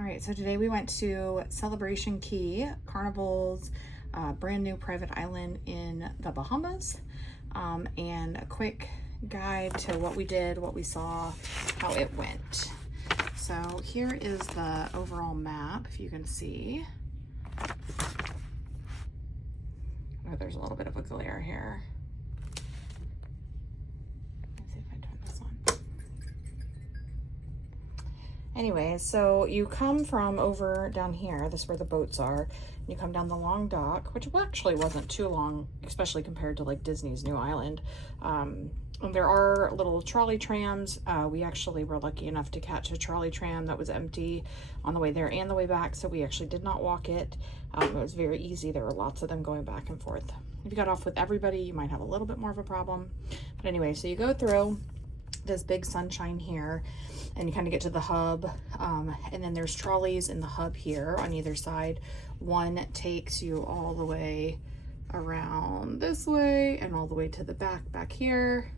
All right, so today we went to Celebration Key, Carnival's brand new private island in the Bahamas, and a quick guide to what we did, what we saw, how it went. So here is the overall map, if you can see. Oh, there's a little bit of a glare here. Let's see if I turn this on. Anyway, so you come from over down here, this is where the boats are, and you come down the long dock, which actually wasn't too long, especially compared to like Disney's new island. And there are little trolley trams. We actually were lucky enough to catch a trolley tram that was empty on the way there and the way back, so we actually did not walk it. It was very easy. There were lots of them going back and forth. If you got off with everybody, you might have a little bit more of a problem. But anyway, so you go through this big sunshine here, and you kind of get to the hub, and then there's trolleys in the hub here on either side. One takes you all the way around this way and all the way to the back here,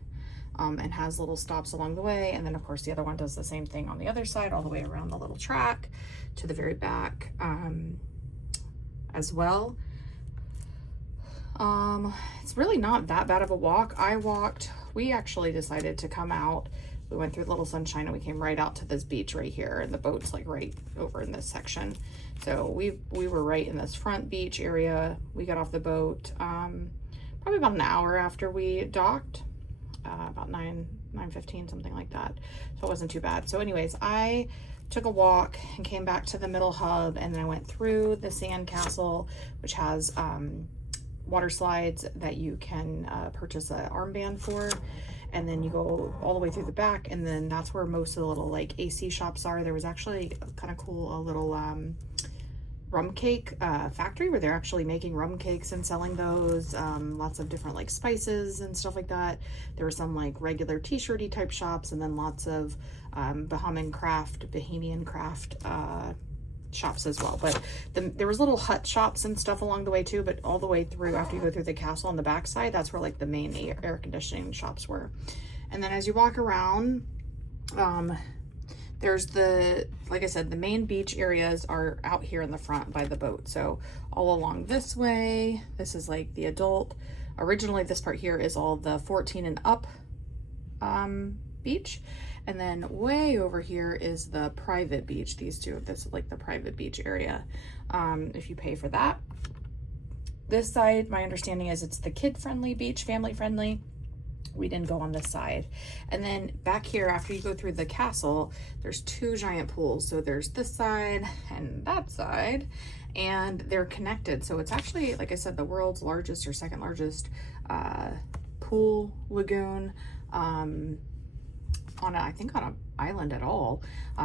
and has little stops along the way. And then of course the other one does the same thing on the other side, all the way around the little track to the very back as well. It's really not that bad of a walk. We actually decided to come out. We went through the little sunshine and we came right out to this beach right here, and the boat's like right over in this section. So we were right in this front beach area. We got off the boat probably about an hour after we docked, about 9:15, something like that. So it wasn't too bad. So anyways, I took a walk and came back to the middle hub, and then I went through the sand castle, which has water slides that you can purchase an armband for, and then you go all the way through the back, and then that's where most of the little like AC shops are. There was actually kind of cool, a little rum cake factory where they're actually making rum cakes and selling those. Lots of different like spices and stuff like that. There were some like regular t-shirty type shops, and then lots of Bahamian craft shops as well. But there was little hut shops and stuff along the way too, but all the way through, after you go through the castle on the backside, that's where like the main air conditioning shops were. And then as you walk around, there's like I said, the main beach areas are out here in the front by the boat. So all along this way, this is like the adult. Originally this part here is all the 14 and up beach. And then way over here is the private beach. These two, this is like the private beach area. If you pay for that. This side, my understanding is it's the kid-friendly beach, family-friendly. We didn't go on this side. And then back here, after you go through the castle, there's two giant pools. So there's this side and that side, and they're connected. So it's actually, like I said, the world's largest or second largest pool lagoon. I think on an island at all.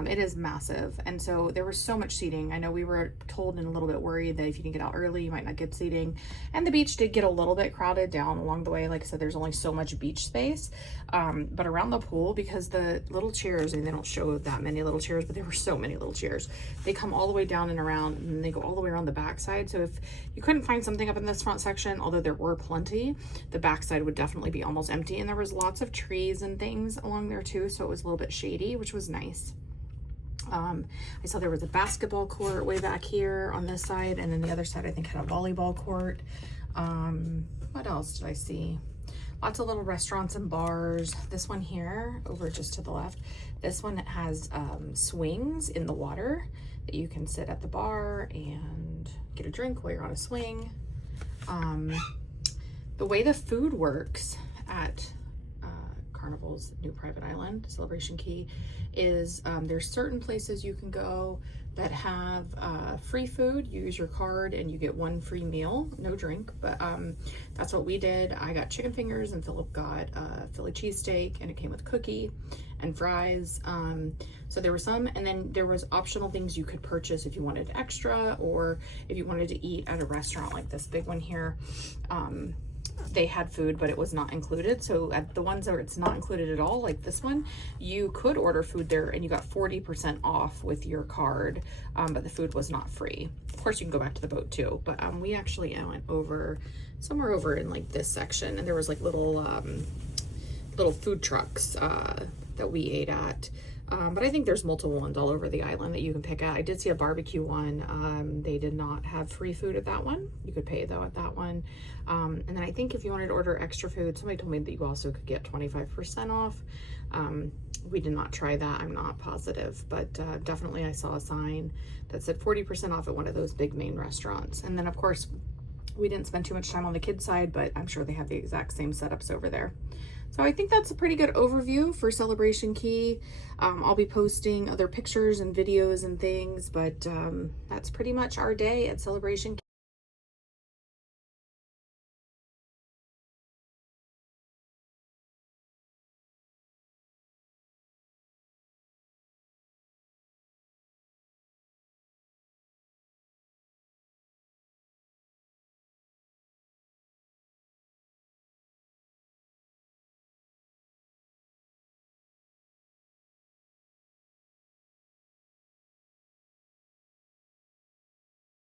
It is massive, and so there was so much seating. I know we were told and a little bit worried that if you didn't get out early you might not get seating, and the beach did get a little bit crowded down along the way. Like I said, there's only so much beach space, but around the pool, because the little chairs, and they don't show that many little chairs, but there were so many little chairs, they come all the way down and around, and they go all the way around the back side. So if you couldn't find something up in this front section, although there were plenty, the back side would definitely be almost empty, and there was lots of trees and things along there too, so it was a little bit shady, which was nice. I saw there was a basketball court way back here on this side, and then the other side I think had a volleyball court. What else did I see? Lots of little restaurants and bars. This one here, over just to the left, this one has swings in the water that you can sit at the bar and get a drink while you're on a swing. The way the food works at Carnival's new private island, Celebration Key, is there's certain places you can go that have free food. You use your card and you get one free meal, no drink, but that's what we did. I got chicken fingers and Philip got Philly cheesesteak, and it came with cookie and fries. So there were some, and then there was optional things you could purchase if you wanted extra, or if you wanted to eat at a restaurant like this big one here. They had food, but it was not included. So at the ones where it's not included at all, like this one, you could order food there and you got 40% off with your card, but the food was not free. Of course, you can go back to the boat too, but we actually went over somewhere over in like this section, and there was like little food trucks that we ate at. But I think there's multiple ones all over the island that you can pick at. I did see a barbecue one. They did not have free food at that one. You could pay though at that one. And then I think if you wanted to order extra food, somebody told me that you also could get 25% off. We did not try that. I'm not positive, but definitely I saw a sign that said 40% off at one of those big main restaurants. And then of course, we didn't spend too much time on the kids side, but I'm sure they have the exact same setups over there. So I think that's a pretty good overview for Celebration Key. I'll be posting other pictures and videos and things, but that's pretty much our day at Celebration Key.